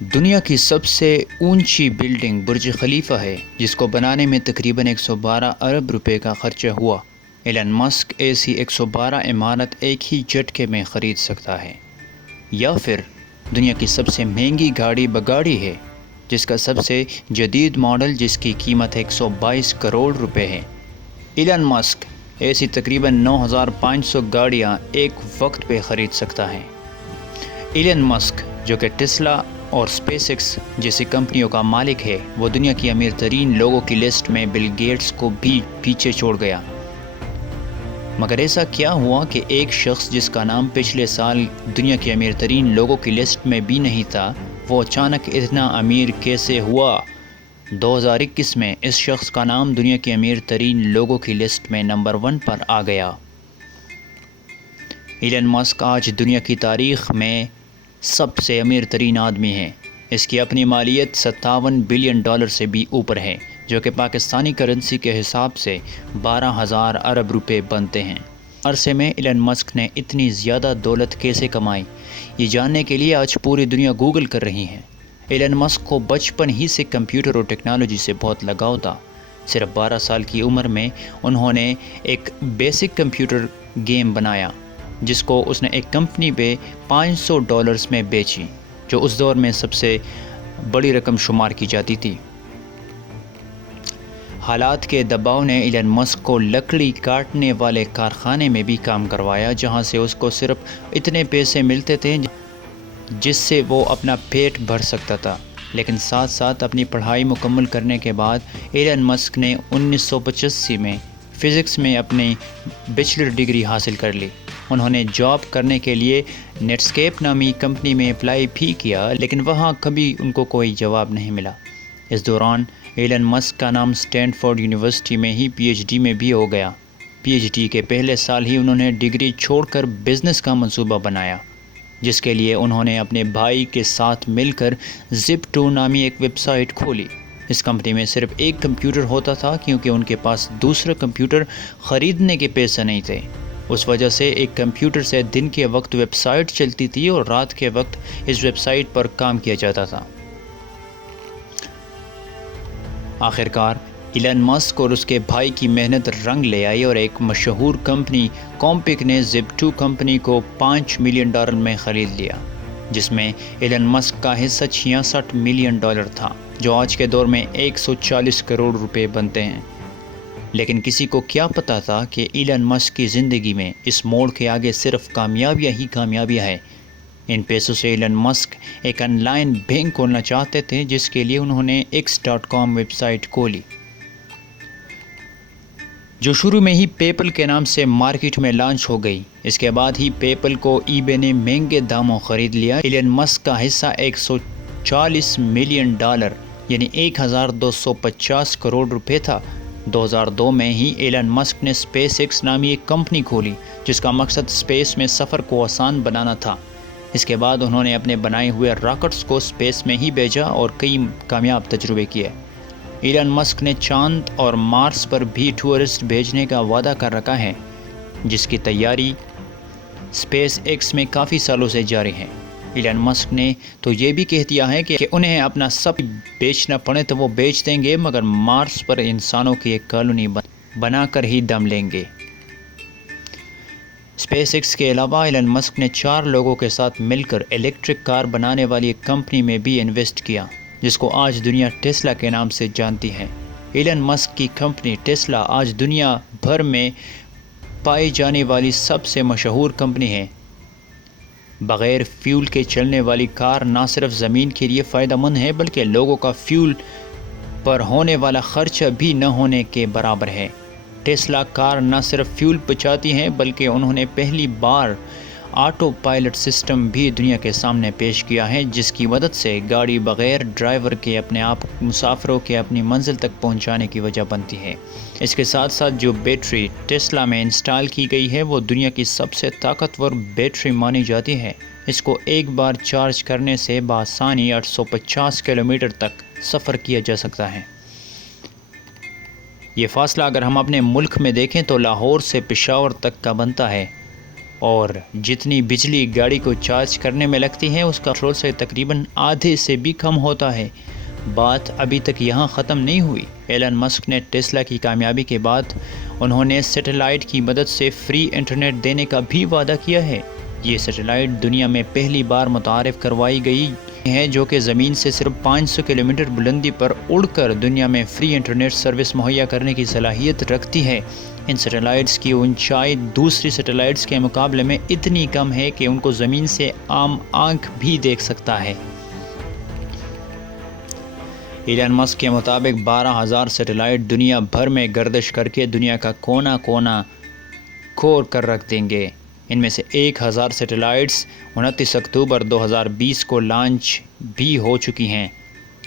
دنیا کی سب سے اونچی بلڈنگ برج خلیفہ ہے، جس کو بنانے میں تقریباً 112 ارب روپے کا خرچہ ہوا۔ ایلن مسک ایسی 112 عمارت ایک ہی جھٹکے میں خرید سکتا ہے۔ یا پھر دنیا کی سب سے مہنگی گاڑی بگاڑی ہے، جس کا سب سے جدید ماڈل جس کی قیمت 122 کروڑ روپے ہے۔ ایلن مسک ایسی تقریباً 9500 گاڑیاں ایک وقت پہ خرید سکتا ہے۔ ایلن مسک جو کہ ٹیسلا اور اسپیس ایکس جیسی کمپنیوں کا مالک ہے، وہ دنیا کی امیر ترین لوگوں کی لسٹ میں بل گیٹس کو بھی پیچھے چھوڑ گیا۔ مگر ایسا کیا ہوا کہ ایک شخص جس کا نام پچھلے سال دنیا کی امیر ترین لوگوں کی لسٹ میں بھی نہیں تھا، وہ اچانک اتنا امیر کیسے ہوا؟ 2021 میں اس شخص کا نام دنیا کی امیر ترین لوگوں کی لسٹ میں نمبر 1 پر آ گیا۔ ایلن مسک آج دنیا کی تاریخ میں سب سے امیر ترین آدمی ہے۔ اس کی اپنی مالیت $57 بلین سے بھی اوپر ہے، جو کہ پاکستانی کرنسی کے حساب سے 12,000 ارب روپے بنتے ہیں۔ عرصے میں ایلن مسک نے اتنی زیادہ دولت کیسے کمائی، یہ جاننے کے لیے آج پوری دنیا گوگل کر رہی ہے۔ ایلن مسک کو بچپن ہی سے کمپیوٹر اور ٹیکنالوجی سے بہت لگاؤ تھا۔ صرف 12 سال کی عمر میں انہوں نے ایک بیسک کمپیوٹر گیم بنایا، جس کو اس نے ایک کمپنی پہ $500 میں بیچی، جو اس دور میں سب سے بڑی رقم شمار کی جاتی تھی۔ حالات کے دباؤ نے ایلن مسک کو لکڑی کاٹنے والے کارخانے میں بھی کام کروایا، جہاں سے اس کو صرف اتنے پیسے ملتے تھے جس سے وہ اپنا پیٹ بھر سکتا تھا۔ لیکن ساتھ ساتھ اپنی پڑھائی مکمل کرنے کے بعد ایلن مسک نے 1985 میں فزکس میں اپنی بیچلر ڈگری حاصل کر لی۔ انہوں نے جاب کرنے کے لیے نیٹسکیپ نامی کمپنی میں اپلائی بھی کیا، لیکن وہاں کبھی ان کو کوئی جواب نہیں ملا۔ اس دوران ایلن مسک کا نام اسٹینفورڈ یونیورسٹی میں ہی پی ایچ ڈی میں بھی ہو گیا۔ پی ایچ ڈی کے پہلے سال ہی انہوں نے ڈگری چھوڑ کر بزنس کا منصوبہ بنایا، جس کے لیے انہوں نے اپنے بھائی کے ساتھ مل کر Zip2 نامی ایک ویب سائٹ کھولی۔ اس کمپنی میں صرف ایک کمپیوٹر ہوتا تھا، کیونکہ ان کے پاس دوسرا کمپیوٹر خریدنے کے پیسے نہیں تھے۔ اس وجہ سے ایک کمپیوٹر سے دن کے وقت ویب سائٹ چلتی تھی اور رات کے وقت اس ویب سائٹ پر کام کیا جاتا تھا۔ آخرکار ایلن مسک اور اس کے بھائی کی محنت رنگ لے آئی اور ایک مشہور کمپنی کمپیک نے Zip2 کمپنی کو $5 ملین میں خرید لیا، جس میں ایلن مسک کا حصہ $66 ملین تھا، جو آج کے دور میں 140 کروڑ روپے بنتے ہیں۔ لیکن کسی کو کیا پتا تھا کہ ایلن مسک کی زندگی میں اس موڑ کے آگے صرف کامیابیاں ہی کامیابیاں ہیں۔ ان پیسوں سے ایلن مسک ایک آن لائن بینک کھولنا چاہتے تھے، جس کے لیے انہوں نے X.com ویب سائٹ کھولی، جو شروع میں ہی پیپل کے نام سے مارکیٹ میں لانچ ہو گئی۔ اس کے بعد ہی پیپل کو ای بے نے مہنگے داموں خرید لیا۔ ایلن مسک کا حصہ $140 ملین یعنی 1250 کروڑ روپے تھا۔ 2002 میں ہی ایلن مسک نے اسپیس ایکس نامی ایک کمپنی کھولی، جس کا مقصد اسپیس میں سفر کو آسان بنانا تھا۔ اس کے بعد انہوں نے اپنے بنائے ہوئے راکٹس کو اسپیس میں ہی بھیجا اور کئی کامیاب تجربے کیے۔ ایلن مسک نے چاند اور مارس پر بھی ٹورسٹ بھیجنے کا وعدہ کر رکھا ہے، جس کی تیاری اسپیس ایکس میں کافی سالوں سے جاری ہے۔ ایلن مسک نے تو یہ بھی کہہ دیا ہے کہ انہیں اپنا سب بیچنا پڑے تو وہ بیچ دیں گے، مگر مارس پر انسانوں کی ایک کالونی بنا کر ہی دم لیں گے۔ اسپیس ایکس کے علاوہ ایلن مسک نے 4 لوگوں کے ساتھ مل کر الیکٹرک کار بنانے والی ایک کمپنی میں بھی انویسٹ کیا، جس کو آج دنیا ٹیسلا کے نام سے جانتی ہے۔ ایلن مسک کی کمپنی ٹیسلا آج دنیا بھر میں پائی جانے والی سب سے مشہور کمپنی ہے۔ بغیر فیول کے چلنے والی کار نہ صرف زمین کے لیے فائدہ مند ہے، بلکہ لوگوں کا فیول پر ہونے والا خرچہ بھی نہ ہونے کے برابر ہے۔ ٹیسلا کار نہ صرف فیول بچاتی ہیں، بلکہ انہوں نے پہلی بار آٹو پائلٹ سسٹم بھی دنیا کے سامنے پیش کیا ہے، جس کی مدد سے گاڑی بغیر ڈرائیور کے اپنے آپ مسافروں کے اپنی منزل تک پہنچانے کی وجہ بنتی ہے۔ اس کے ساتھ ساتھ جو بیٹری ٹیسلا میں انسٹال کی گئی ہے، وہ دنیا کی سب سے طاقتور بیٹری مانی جاتی ہے۔ اس کو ایک بار چارج کرنے سے بآسانی 850 کلومیٹر تک سفر کیا جا سکتا ہے۔ یہ فاصلہ اگر ہم اپنے ملک میں دیکھیں تو لاہور سے پشاور تک کا بنتا ہے۔ اور جتنی بجلی گاڑی کو چارج کرنے میں لگتی ہے اس کا پیٹرول سے تقریباً آدھے سے بھی کم ہوتا ہے۔ بات ابھی تک یہاں ختم نہیں ہوئی۔ ایلن مسک نے ٹیسلا کی کامیابی کے بعد انہوں نے سیٹلائٹ کی مدد سے فری انٹرنیٹ دینے کا بھی وعدہ کیا ہے۔ یہ سیٹلائٹ دنیا میں پہلی بار متعارف کروائی گئی ہے جو کہ زمین سے صرف 500 کلومیٹر بلندی پر اڑ کر دنیا میں فری انٹرنیٹ سروس مہیا کرنے کی صلاحیت رکھتی ہے۔ ان سیٹلائٹس کی اونچائی دوسری سیٹلائٹس کے مقابلے میں اتنی کم ہے کہ ان کو زمین سے عام آنکھ بھی دیکھ سکتا ہے۔ ایلن مسک کے مطابق 12,000 سیٹلائٹ دنیا بھر میں گردش کر کے دنیا کا کونا کونا کور کر رکھ دیں گے۔ ان میں سے 1,000 سیٹلائٹس 29 اکتوبر 2020 کو لانچ بھی ہو چکی ہیں،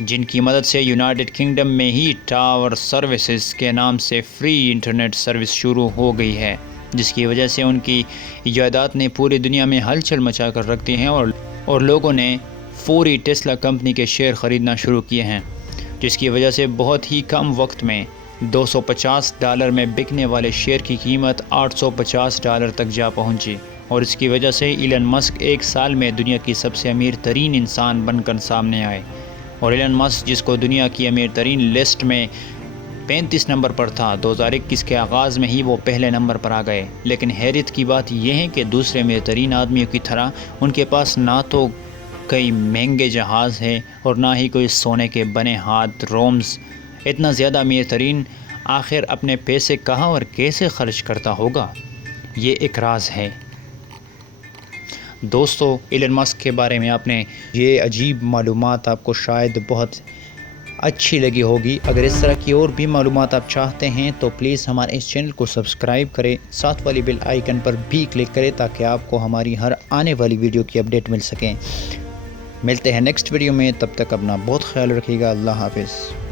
جن کی مدد سے یونائٹڈ کنگڈم میں ہی ٹاور سروسز کے نام سے فری انٹرنیٹ سروس شروع ہو گئی ہے، جس کی وجہ سے ان کی ایجادات نے پوری دنیا میں ہلچل مچا کر رکھ دی ہیں اور لوگوں نے فوری ٹیسلا کمپنی کے شیئر خریدنا شروع کیے ہیں، جس کی وجہ سے بہت ہی کم وقت میں $250 میں بکنے والے شیئر کی قیمت $850 تک جا پہنچی، اور اس کی وجہ سے ایلن مسک ایک سال میں دنیا کی سب سے امیر ترین انسان بن کر سامنے آئے۔ اور ایلن مسک جس کو دنیا کی امیر ترین لسٹ میں 35 نمبر پر تھا، 2021 کے آغاز میں ہی وہ پہلے نمبر پر آ گئے۔ لیکن حیرت کی بات یہ ہے کہ دوسرے امیر ترین آدمیوں کی طرح ان کے پاس نہ تو کئی مہنگے جہاز ہیں اور نہ ہی کوئی سونے کے بنے ہاتھ رومز۔ اتنا زیادہ امیر ترین آخر اپنے پیسے کہاں اور کیسے خرچ کرتا ہوگا، یہ ایک راز ہے۔ دوستو، ایلن مسک کے بارے میں آپ نے یہ عجیب معلومات آپ کو شاید بہت اچھی لگی ہوگی۔ اگر اس طرح کی اور بھی معلومات آپ چاہتے ہیں تو پلیز ہمارے اس چینل کو سبسکرائب کریں، ساتھ والی بیل آئیکن پر بھی کلک کریں تاکہ آپ کو ہماری ہر آنے والی ویڈیو کی اپڈیٹ مل سکیں۔ ملتے ہیں نیکسٹ ویڈیو میں، تب تک اپنا بہت خیال رکھیے گا۔ اللہ حافظ۔